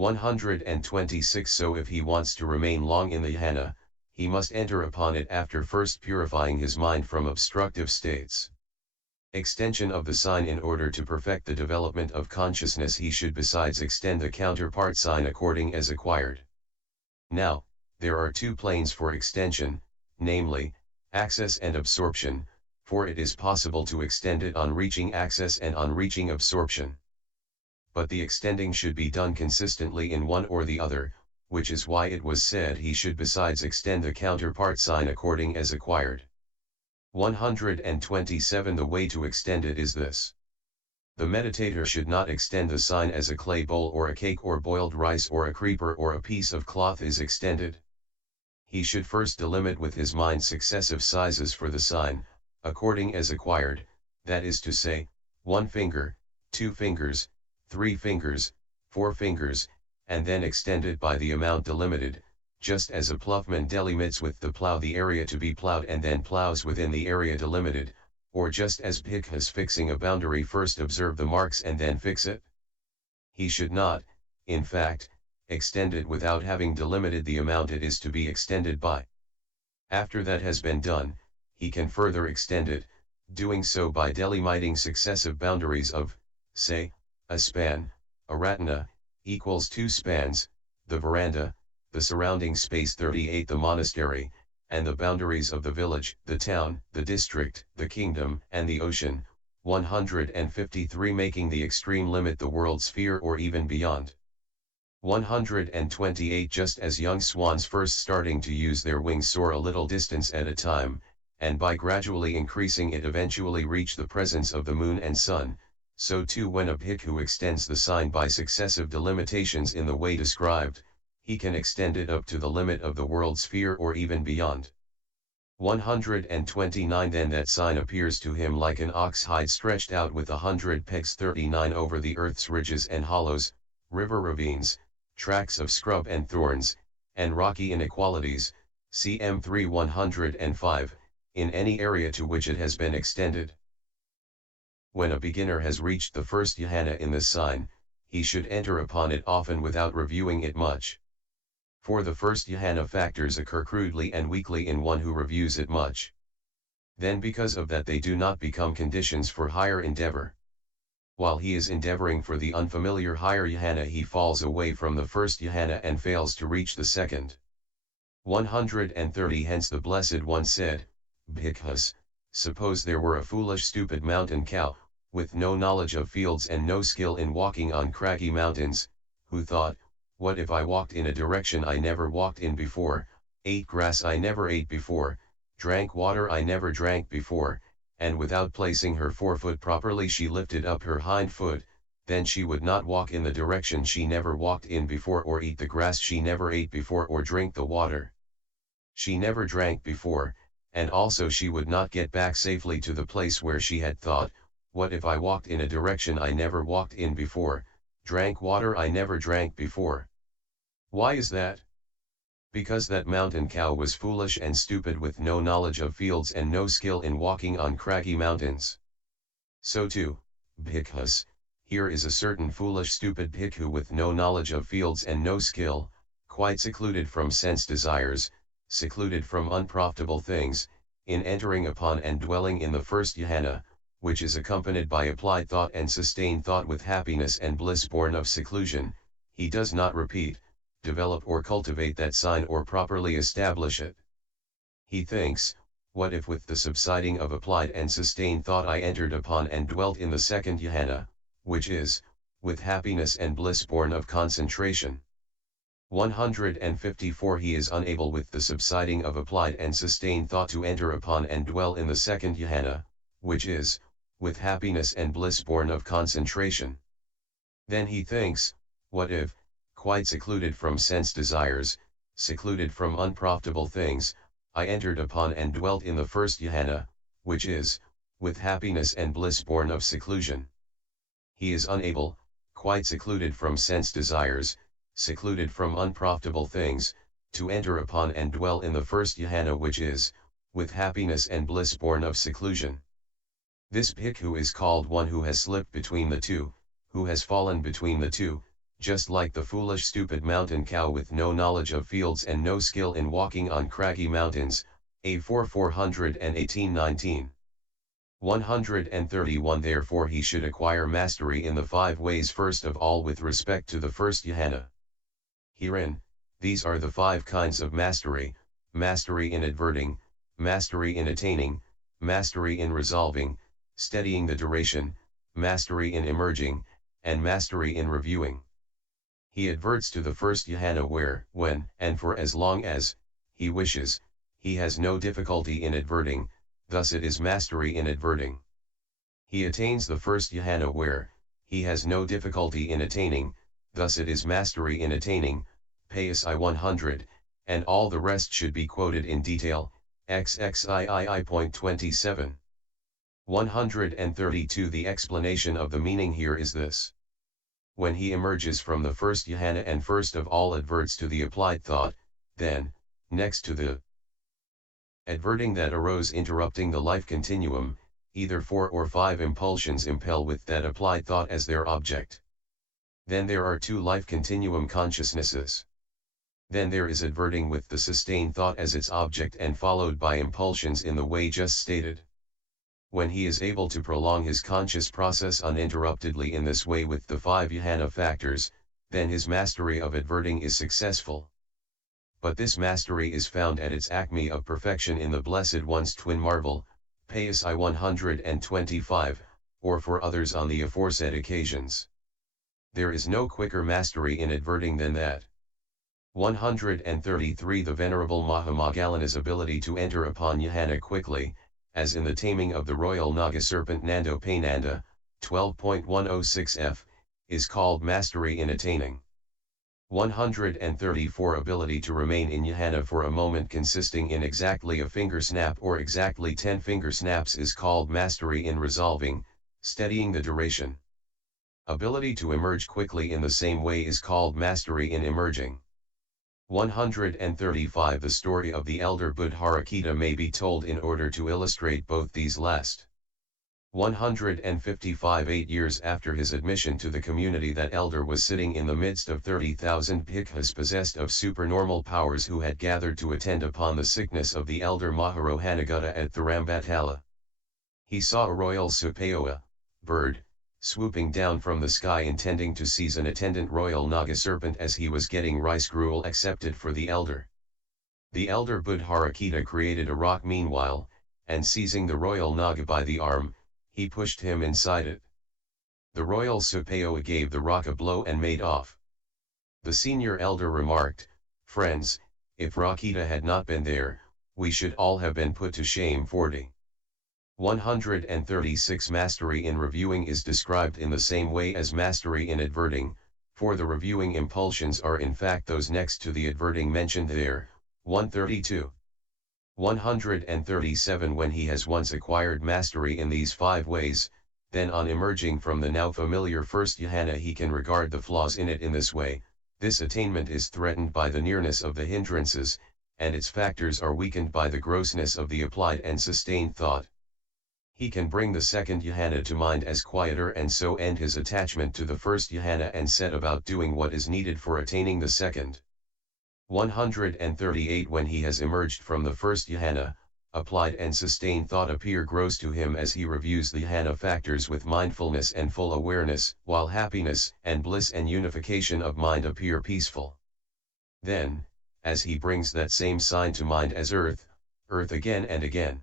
126 So if he wants to remain long in the jhana, he must enter upon it after first purifying his mind from obstructive states. Extension of the sign In order to perfect the development of consciousness he should besides extend the counterpart sign according as acquired. Now, there are two planes for extension, namely, access and absorption, for it is possible to extend it on reaching access and on reaching absorption. But the extending should be done consistently in one or the other, which is why it was said he should besides extend the counterpart sign according as acquired. 127 The way to extend it is this. The meditator should not extend the sign as a clay bowl or a cake or boiled rice or a creeper or a piece of cloth is extended. He should first delimit with his mind successive sizes for the sign, according as acquired, that is to say, 1 finger, 2 fingers, 3 fingers, 4 fingers, and then extend it by the amount delimited, just as a ploughman delimits with the plough the area to be ploughed and then ploughs within the area delimited, or just as bhikkhus fixing a boundary first observe the marks and then fix it. He should not, in fact, extend it without having delimited the amount it is to be extended by. After that has been done, he can further extend it, doing so by delimiting successive boundaries of, say, a span, a ratana, equals 2 spans, the veranda, the surrounding space 38 the monastery, and the boundaries of the village, the town, the district, the kingdom, and the ocean, 153 making the extreme limit the world sphere or even beyond. 128 Just as young swans first starting to use their wings soar a little distance at a time, and by gradually increasing it eventually reach the presence of the moon and sun, so too when a bhikkhu extends the sign by successive delimitations in the way described, he can extend it up to the limit of the world sphere or even beyond. 129 Then that sign appears to him like an ox hide stretched out with 100 pegs 39 over the earth's ridges and hollows, river ravines, tracts of scrub and thorns, and rocky inequalities, cm 3 105, in any area to which it has been extended. When a beginner has reached the first jhana in this sign, he should enter upon it often without reviewing it much. For the first jhana factors occur crudely and weakly in one who reviews it much. Then because of that they do not become conditions for higher endeavor. While he is endeavoring for the unfamiliar higher jhana he falls away from the first jhana and fails to reach the second. 130 Hence the Blessed One said, Bhikkhus, suppose there were a foolish stupid mountain cow, with no knowledge of fields and no skill in walking on craggy mountains, who thought, what if I walked in a direction I never walked in before, ate grass I never ate before, drank water I never drank before, and without placing her forefoot properly she lifted up her hind foot, then she would not walk in the direction she never walked in before or eat the grass she never ate before or drink the water she never drank before, and also she would not get back safely to the place where she had thought, what if I walked in a direction I never walked in before, drank water I never drank before. Why is that? Because that mountain cow was foolish and stupid with no knowledge of fields and no skill in walking on craggy mountains. So too, bhikkhus, here is a certain foolish stupid bhikkhu with no knowledge of fields and no skill, quite secluded from sense desires, secluded from unprofitable things, in entering upon and dwelling in the first jhana, which is accompanied by applied thought and sustained thought with happiness and bliss born of seclusion, he does not repeat, develop or cultivate that sign or properly establish it. He thinks, what if with the subsiding of applied and sustained thought I entered upon and dwelt in the second jhana, which is, with happiness and bliss born of concentration. 154 He is unable with the subsiding of applied and sustained thought to enter upon and dwell in the second jhana, which is, with happiness and bliss born of concentration. Then he thinks, what if, quite secluded from sense desires, secluded from unprofitable things, I entered upon and dwelt in the first jhana, which is, with happiness and bliss born of seclusion. He is unable, quite secluded from sense desires, secluded from unprofitable things, to enter upon and dwell in the first jhana which is, with happiness and bliss born of seclusion. This bhikkhu is called one who has slipped between the two, who has fallen between the two, just like the foolish stupid mountain cow with no knowledge of fields and no skill in walking on craggy mountains, A4 418-19. 131 Therefore he should acquire mastery in the 5 ways first of all with respect to the first jhana. Herein, these are the 5 kinds of mastery: mastery in adverting, mastery in attaining, mastery in resolving, steadying the duration, mastery in emerging, and mastery in reviewing. He adverts to the first jhana where, when, and for as long as he wishes, he has no difficulty in adverting, thus it is mastery in adverting. He attains the first jhana where he has no difficulty in attaining, thus it is mastery in attaining, PSI 100, and all the rest should be quoted in detail, XXIII.27. 132 The explanation of the meaning here is this. When he emerges from the first jhana and first of all adverts to the applied thought, then, next to the adverting that arose interrupting the life continuum, either 4 or 5 impulsions impel with that applied thought as their object. Then there are 2 life continuum consciousnesses. Then there is adverting with the sustained thought as its object and followed by impulsions in the way just stated. When he is able to prolong his conscious process uninterruptedly in this way with the 5 jhana factors, then his mastery of adverting is successful. But this mastery is found at its acme of perfection in the Blessed One's twin marvel, PSI 125, or for others on the aforesaid occasions. There is no quicker mastery in adverting than that. 133 The Venerable Mahamoggallana's ability to enter upon jhana quickly, as in the taming of the royal Naga serpent Nando Painanda, 12.106f, is called mastery in attaining. 134 Ability to remain in jhana for a moment consisting in exactly a finger snap or exactly 10 finger snaps is called mastery in resolving, steadying the duration. Ability to emerge quickly in the same way is called mastery in emerging. 135 The story of the elder Buddhaghosa may be told in order to illustrate both these last. 155 8 years after his admission to the community, that elder was sitting in the midst of 30,000 bhikkhus possessed of supernormal powers who had gathered to attend upon the sickness of the elder Maharohanagutta at Thirumbala. He saw a royal supayoa, bird, swooping down from the sky intending to seize an attendant royal Naga serpent as he was getting rice gruel accepted for the elder. The elder Buddhaghosa created a rock meanwhile, and seizing the royal Naga by the arm, he pushed him inside it. The royal supayoa gave the rock a blow and made off. The senior elder remarked, "Friends, if Rakita had not been there, we should all have been put to shame." 40. 136 Mastery in reviewing is described in the same way as mastery in adverting, for the reviewing impulsions are in fact those next to the adverting mentioned there. 132. 137 When he has once acquired mastery in these 5 ways, then on emerging from the now familiar first jhana he can regard the flaws in it in this way. This attainment is threatened by the nearness of the hindrances, and its factors are weakened by the grossness of the applied and sustained thought. He can bring the second jhana to mind as quieter and so end his attachment to the first jhana and set about doing what is needed for attaining the second. 138 When he has emerged from the first jhana, applied and sustained thought appear gross to him as he reviews the jhana factors with mindfulness and full awareness, while happiness and bliss and unification of mind appear peaceful. Then, as he brings that same sign to mind as earth again and again,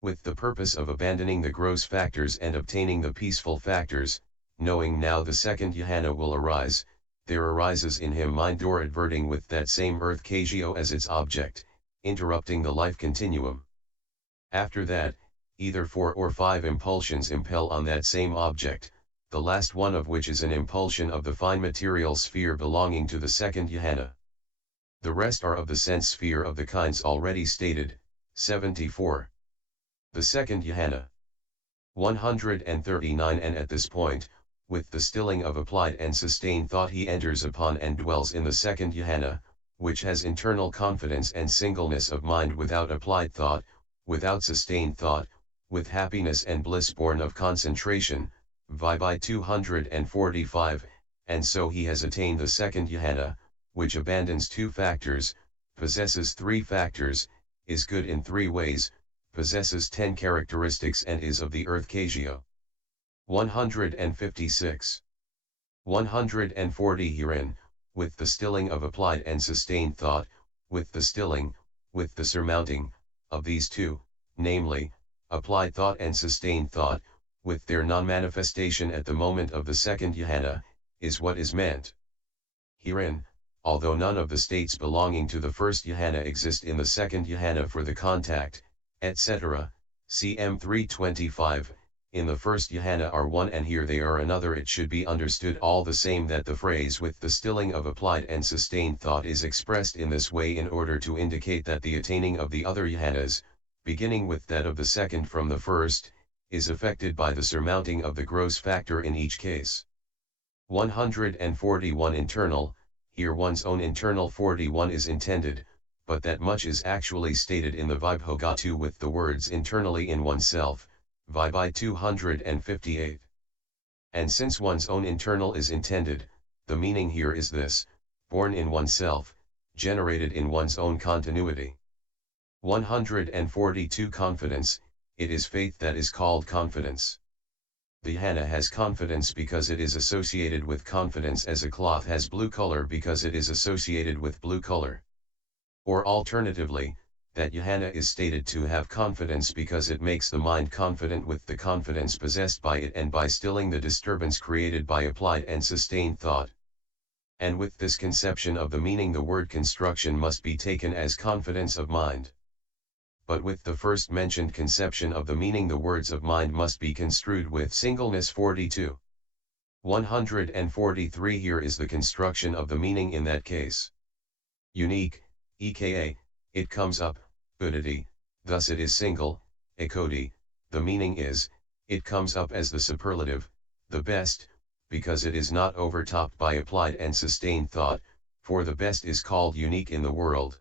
with the purpose of abandoning the gross factors and obtaining the peaceful factors, knowing now the second jhana will arise, there arises in him mind or adverting with that same earth kagyo as its object, interrupting the life continuum. After that, either 4 or 5 impulsions impel on that same object, the last one of which is an impulsion of the fine material sphere belonging to the second jhana. The rest are of the sense sphere of the kinds already stated. 74. The second jhana. 139 And at this point, with the stilling of applied and sustained thought he enters upon and dwells in the second jhana, which has internal confidence and singleness of mind without applied thought, without sustained thought, with happiness and bliss born of concentration. Vibhi 245, and so he has attained the second jhana, which abandons 2 factors, possesses 3 factors, is good in 3 ways, possesses 10 characteristics and is of the earth Kajyo. 156. 140 Herein, with the stilling of applied and sustained thought, with the stilling, with the surmounting, of these 2, namely, applied thought and sustained thought, with their non-manifestation at the moment of the second jhana, is what is meant. Herein, although none of the states belonging to the first jhana exist in the second jhana for the contact, etc., cm 325, in the first jhana are one and here they are another, it should be understood all the same that the phrase with the stilling of applied and sustained thought is expressed in this way in order to indicate that the attaining of the other jhanas, beginning with that of the second from the first, is affected by the surmounting of the gross factor in each case. 141 Internal, here one's own internal 41 is intended, but that much is actually stated in the Vibhogatu with the words internally in oneself, Vibhi 258. And since one's own internal is intended, the meaning here is this, born in oneself, generated in one's own continuity. 142 Confidence, it is faith that is called confidence. The jhana has confidence because it is associated with confidence as a cloth has blue color because it is associated with blue color. Or alternatively, that jhana is stated to have confidence because it makes the mind confident with the confidence possessed by it and by stilling the disturbance created by applied and sustained thought. And with this conception of the meaning the word construction must be taken as confidence of mind. But with the first mentioned conception of the meaning the words of mind must be construed with singleness 42. 143 Here is the construction of the meaning in that case. Unique, eka, it comes up, buddhati, thus it is single, ekoti, the meaning is, it comes up as the superlative, the best, because it is not overtopped by applied and sustained thought, for the best is called unique in the world.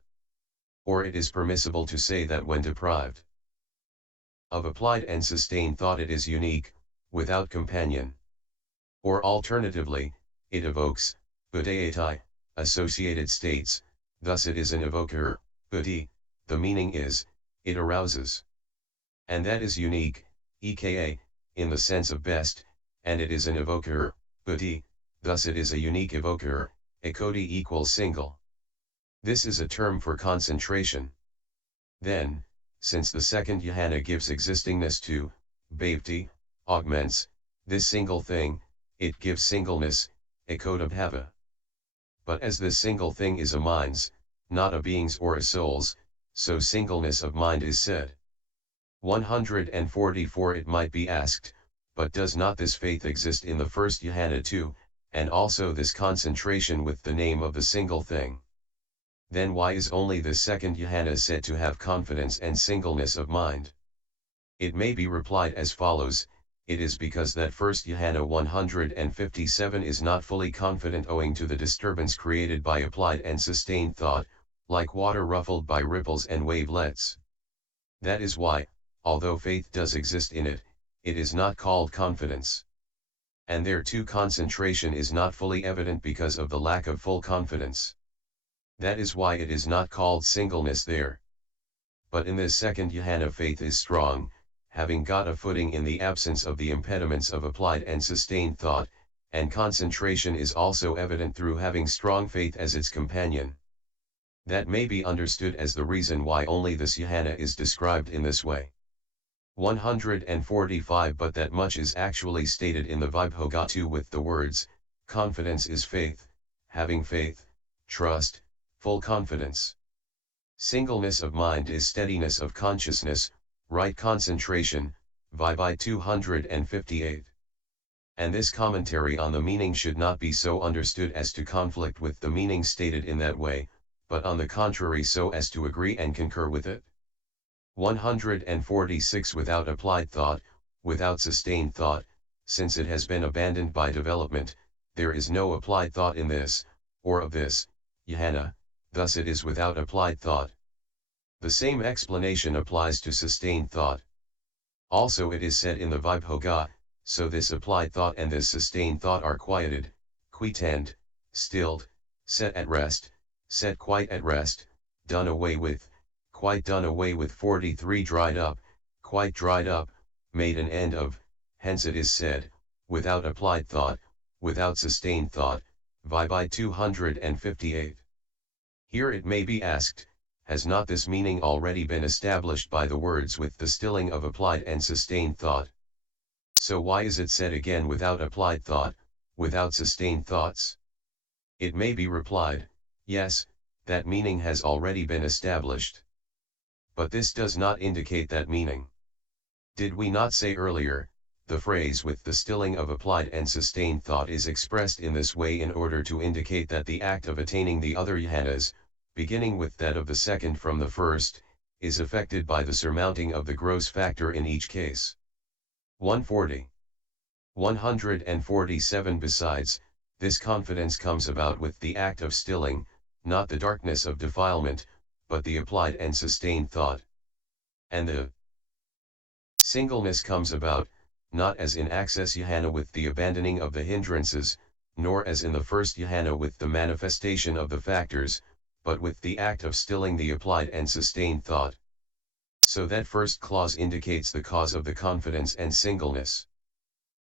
Or it is permissible to say that when deprived of applied and sustained thought it is unique, without companion. Or alternatively, it evokes, buddhayati, associated states, thus it is an evoker, buddhi, the meaning is, it arouses. And that is unique, eka, in the sense of best, and it is an evoker, buddhi, thus it is a unique evoker, ekoti equals single. This is a term for concentration. Then, since the second jhana gives existingness to, bhavti, augments, this single thing, it gives singleness, ekodabhava. But as this single thing is a mind's, not a being's or a soul's, so singleness of mind is said. 144 It might be asked, but does not this faith exist in the first jhana too, and also this concentration with the name of the single thing? Then why is only the second jhana said to have confidence and singleness of mind? It may be replied as follows, it is because that first jhana 157 is not fully confident owing to the disturbance created by applied and sustained thought, like water ruffled by ripples and wavelets. That is why, although faith does exist in it, it is not called confidence. And there too concentration is not fully evident because of the lack of full confidence. That is why it is not called singleness there. But in this second jhana faith is strong, having got a footing in the absence of the impediments of applied and sustained thought, and concentration is also evident through having strong faith as its companion. That may be understood as the reason why only this jhana is described in this way. 145 But that much is actually stated in the Vibhogatu with the words, confidence is faith, having faith, trust, full confidence. Singleness of mind is steadiness of consciousness, right concentration, Vibhi 258. And this commentary on the meaning should not be so understood as to conflict with the meaning stated in that way, but on the contrary so as to agree and concur with it. 146 Without applied thought, without sustained thought, since it has been abandoned by development, there is no applied thought in this, or of this, jhana, thus it is without applied thought. The same explanation applies to sustained thought. Also it is said in the Vibhoga, so this applied thought and this sustained thought are quieted, quietened, stilled, set at rest, set quite at rest, done away with, quite done away with. 43 dried up, quite dried up, made an end of. Hence it is said, without applied thought, without sustained thought, by 258. Here it may be asked, has not this meaning already been established by the words with the stilling of applied and sustained thought? So why is it said again without applied thought, without sustained thoughts? It may be replied, yes, that meaning has already been established. But this does not indicate that meaning. Did we not say earlier, the phrase with the stilling of applied and sustained thought is expressed in this way in order to indicate that the act of attaining the other jhanas, beginning with that of the second from the first, is effected by the surmounting of the gross factor in each case. 140. 147. Besides, this confidence comes about with the act of stilling, not the darkness of defilement, but the applied and sustained thought. And the singleness comes about, not as in access jhana with the abandoning of the hindrances, nor as in the first jhana with the manifestation of the factors, but with the act of stilling the applied and sustained thought. So that first clause indicates the cause of the confidence and singleness.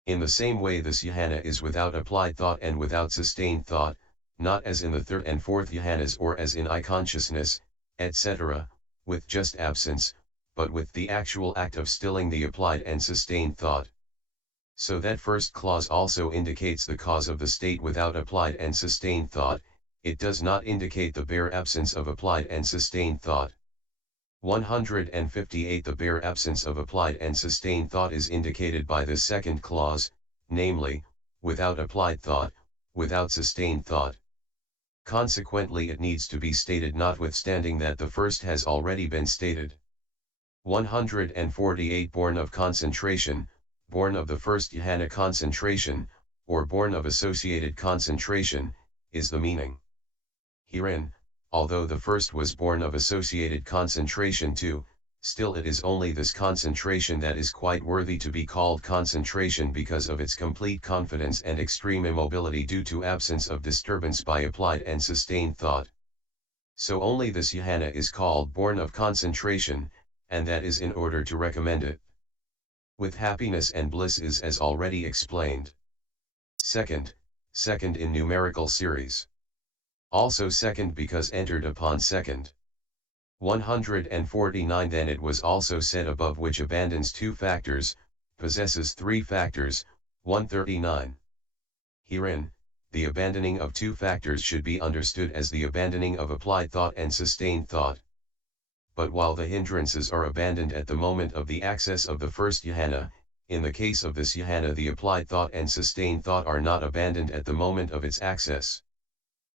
In the same way this jhana is without applied thought and without sustained thought, not as in the third and fourth jhanas or as in I-consciousness, etc., with just absence, but with the actual act of stilling the applied and sustained thought. So that first clause also indicates the cause of the state without applied and sustained thought, it does not indicate the bare absence of applied and sustained thought. 158. The bare absence of applied and sustained thought is indicated by the second clause, namely, without applied thought, without sustained thought. Consequently it needs to be stated notwithstanding that the first has already been stated. 148. Born of concentration, born of the first jhana concentration, or born of associated concentration, is the meaning. Herein, although the first was born of associated concentration too, still it is only this concentration that is quite worthy to be called concentration because of its complete confidence and extreme immobility due to absence of disturbance by applied and sustained thought. So only this jhana is called born of concentration, and that is in order to recommend it. With happiness and bliss is as already explained. Second in numerical series. Also second because entered upon second. 149. Then it was also said above which abandons two factors, possesses three factors. 139. Herein, the abandoning of two factors should be understood as the abandoning of applied thought and sustained thought. But while the hindrances are abandoned at the moment of the access of the first jhana, in the case of this jhana the applied thought and sustained thought are not abandoned at the moment of its access.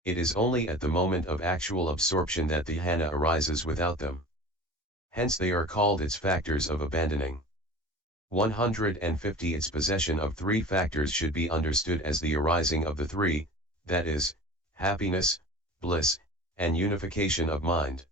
It is only at the moment of actual absorption that the jhana arises without them. Hence they are called its factors of abandoning. 150. Its possession of three factors should be understood as the arising of the three, that is, happiness, bliss, and unification of mind.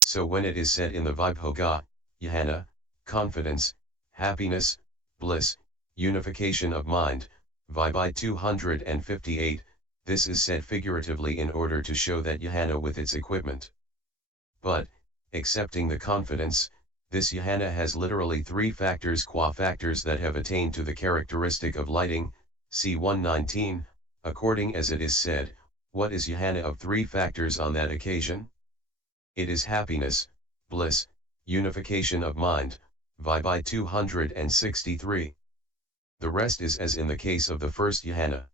So when it is said in the Vibhoga, jhana, confidence, happiness, bliss, unification of mind, by 258, this is said figuratively in order to show that jhana with its equipment. But, excepting the confidence, this jhana has literally three factors qua factors that have attained to the characteristic of lighting, c. 119, according as it is said, what is jhana of three factors on that occasion? It is happiness, bliss, unification of mind, by 263. The rest is as in the case of the first jhana.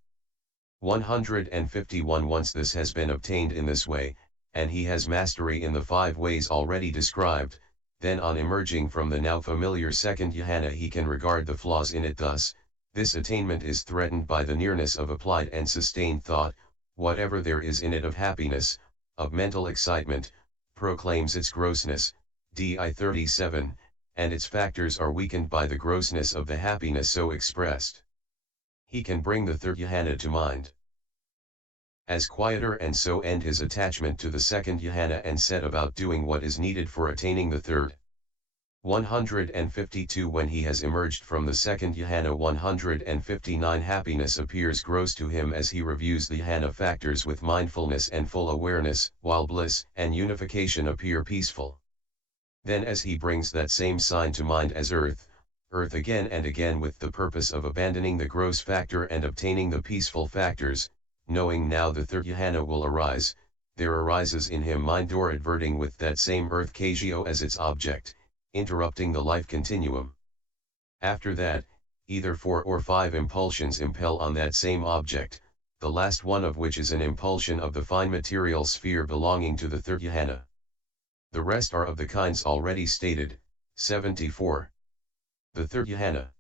151. Once this has been obtained in this way, and he has mastery in the 5 ways already described, then on emerging from the now familiar second jhana he can regard the flaws in it thus: this attainment is threatened by the nearness of applied and sustained thought, whatever there is in it of happiness, of mental excitement, proclaims its grossness, di 37, and its factors are weakened by the grossness of the happiness so expressed. He can bring the third jhana to mind as quieter and so end his attachment to the second jhana and set about doing what is needed for attaining the third. 152 When he has emerged from the second jhana. 159 Happiness appears gross to him as he reviews the jhana factors with mindfulness and full awareness, while bliss and unification appear peaceful. Then as he brings that same sign to mind as earth again and again with the purpose of abandoning the gross factor and obtaining the peaceful factors, knowing now the third jhana will arise, there arises in him mind or adverting with that same earth kagyo as its object, interrupting the life continuum. After that, either 4 or 5 impulsions impel on that same object, the last one of which is an impulsion of the fine material sphere belonging to the third jhana. The rest are of the kinds already stated. 74. The third jhana.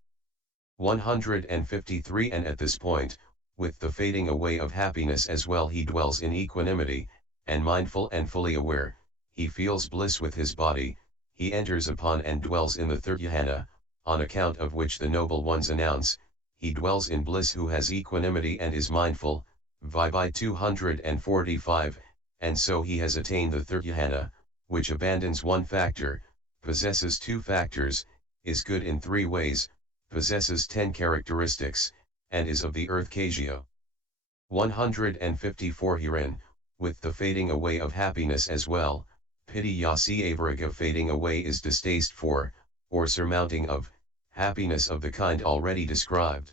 153 And at this point, with the fading away of happiness as well, he dwells in equanimity, and mindful and fully aware, he feels bliss with his body, he enters upon and dwells in the third jhana, on account of which the noble ones announce, he dwells in bliss who has equanimity and is mindful, by 245, and so he has attained the third jhana, which abandons one factor, possesses 2 factors, is good in 3 ways, possesses 10 characteristics, and is of the earth kagyo. 154 Herein, with the fading away of happiness as well, piti yasi avaraga fading away is distaste for, or surmounting of, happiness of the kind already described.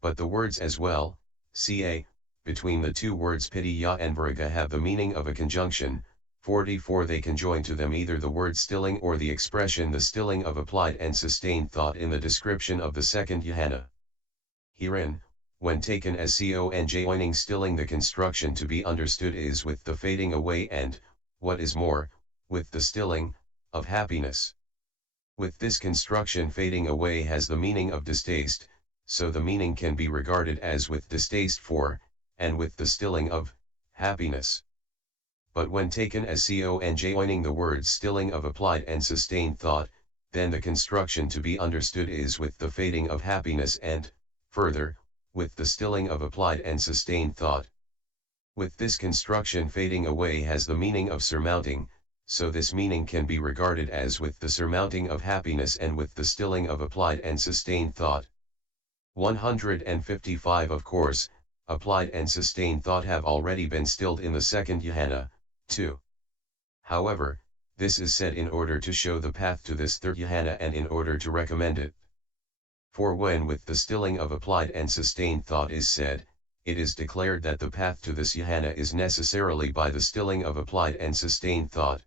But the words as well, ca, between the 2 words piti ya and varaga have the meaning of a conjunction. 44 They conjoin to them either the word stilling or the expression the stilling of applied and sustained thought in the description of the second jhana. Herein, when taken as conjoining stilling, the construction to be understood is with the fading away and, what is more, with the stilling, of happiness. With this construction fading away has the meaning of distaste, so the meaning can be regarded as with distaste for, and with the stilling of, happiness. But when taken as conjoining the words stilling of applied and sustained thought, then the construction to be understood is with the fading of happiness and, further, with the stilling of applied and sustained thought. With this construction fading away has the meaning of surmounting, so this meaning can be regarded as with the surmounting of happiness and with the stilling of applied and sustained thought. 155 Of course, applied and sustained thought have already been stilled in the second jhana, too. However, this is said in order to show the path to this third jhana and in order to recommend it. For when with the stilling of applied and sustained thought is said, it is declared that the path to this jhana is necessarily by the stilling of applied and sustained thought.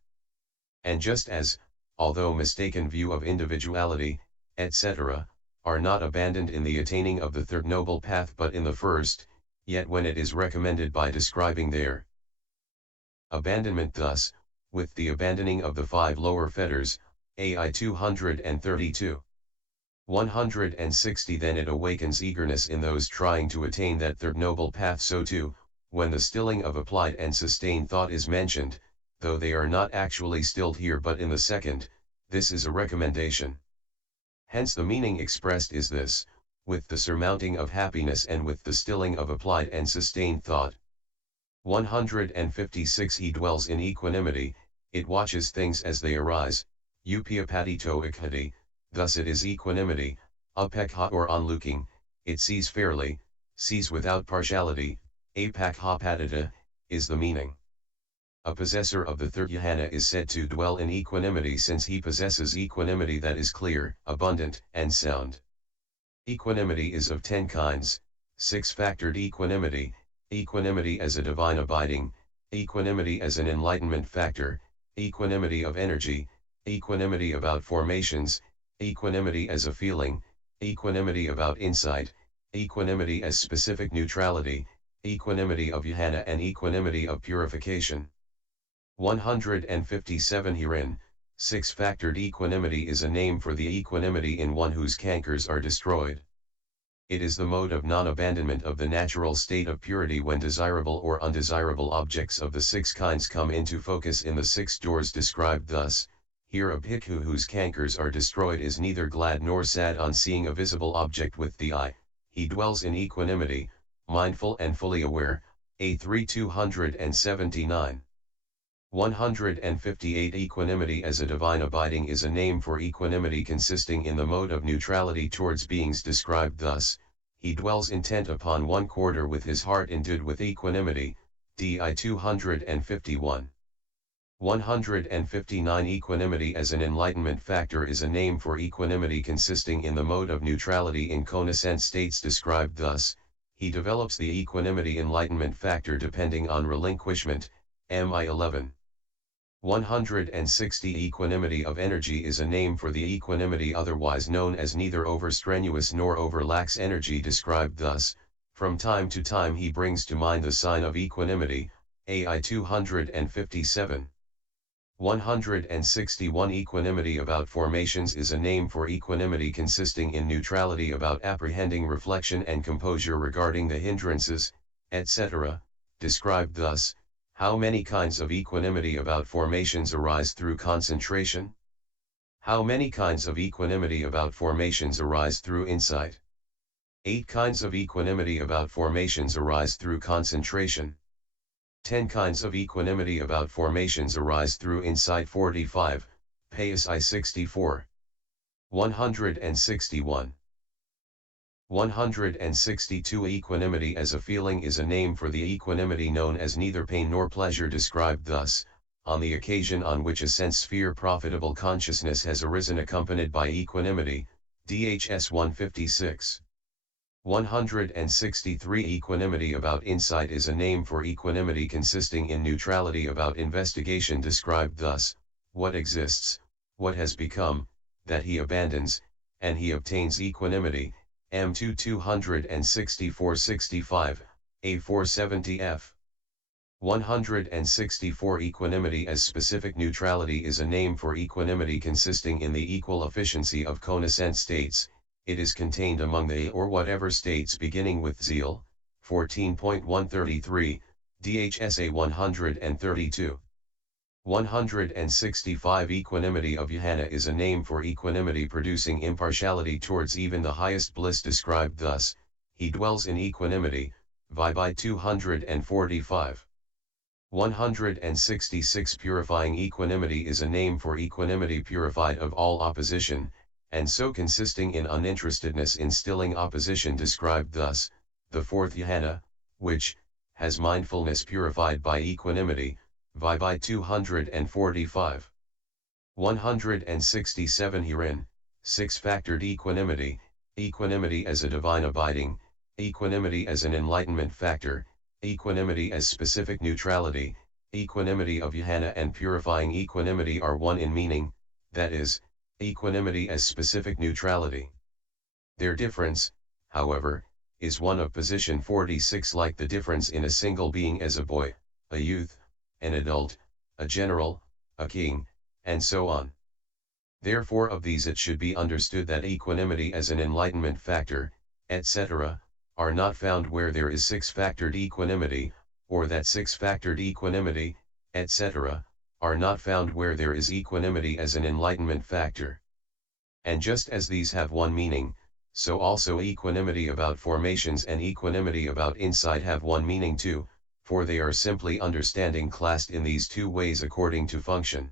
And just as, although mistaken view of individuality, etc., are not abandoned in the attaining of the third noble path but in the first, yet when it is recommended by describing their abandonment thus, with the abandoning of the 5 lower fetters, AI 232. 160 Then it awakens eagerness in those trying to attain that third noble path. So too, when the stilling of applied and sustained thought is mentioned, though they are not actually stilled here but in the second, this is a recommendation. Hence the meaning expressed is this, with the surmounting of happiness and with the stilling of applied and sustained thought. 156 He dwells in equanimity, it watches things as they arise, upayapatito ikhati, thus it is equanimity, upekha or onlooking, it sees fairly, sees without partiality, apakha is the meaning. A possessor of the third jhana is said to dwell in equanimity since he possesses equanimity that is clear, abundant, and sound. Equanimity is of 10 kinds, 6-factored equanimity, equanimity as a divine abiding, equanimity as an enlightenment factor, equanimity of energy, equanimity about formations, equanimity as a feeling, equanimity about insight, equanimity as specific neutrality, equanimity of jhana and equanimity of purification. 157 Herein, 6-factored equanimity is a name for the equanimity in one whose cankers are destroyed. It is the mode of non-abandonment of the natural state of purity when desirable or undesirable objects of the 6 kinds come into focus in the 6 doors described thus. Here a bhikkhu whose cankers are destroyed is neither glad nor sad on seeing a visible object with the eye, he dwells in equanimity, mindful and fully aware, A3 279. 158 Equanimity as a divine abiding is a name for equanimity consisting in the mode of neutrality towards beings described thus, he dwells intent upon one quarter with his heart endued with equanimity, di 251. 159 Equanimity as an enlightenment factor is a name for equanimity consisting in the mode of neutrality in connascent states described thus, he develops the equanimity enlightenment factor depending on relinquishment, mi 11. 160 Equanimity of energy is a name for the equanimity otherwise known as neither overstrenuous nor overlax energy described thus, from time to time he brings to mind the sign of equanimity, ai 257. 161 Equanimity about formations is a name for equanimity consisting in neutrality about apprehending reflection and composure regarding the hindrances, etc., described thus, how many kinds of equanimity about formations arise through concentration? How many kinds of equanimity about formations arise through insight? 8 kinds of equanimity about formations arise through concentration. 10 kinds of equanimity about formations arise through insight 45, Pais I 64. 161. 162 Equanimity as a feeling is a name for the equanimity known as neither pain nor pleasure described thus, on the occasion on which a sense-sphere profitable consciousness has arisen accompanied by equanimity, DHS 156. 163 Equanimity about insight is a name for equanimity consisting in neutrality about investigation described thus, what exists, what has become, that he abandons, and he obtains equanimity, M2 264-65, A470F. 164 Equanimity as specific neutrality is a name for equanimity consisting in the equal efficiency of connascent states, it is contained among the or whatever states beginning with zeal, 14.133, DHSA 132. 165 Equanimity of Jhana is a name for equanimity producing impartiality towards even the highest bliss described thus, he dwells in equanimity, Vibhi 245. 166 Purifying equanimity is a name for equanimity purified of all opposition, and so consisting in uninterestedness in stilling opposition described thus, the fourth Jhana, which, has mindfulness purified by equanimity, Vibhi 245. 167 Herein, six-factored equanimity, equanimity as a divine abiding, equanimity as an enlightenment factor, equanimity as specific neutrality, equanimity of Jhana and purifying equanimity are one in meaning, that is, equanimity as specific neutrality. Their difference, however, is one of position 46 like the difference in a single being as a boy, a youth, an adult, a general, a king, and so on. Therefore of these it should be understood that equanimity as an enlightenment factor, etc., are not found where there is six-factored equanimity, or that six-factored equanimity, etc., are not found where there is equanimity as an enlightenment factor. And just as these have one meaning, so also equanimity about formations and equanimity about insight have one meaning too, for they are simply understanding classed in these two ways according to function.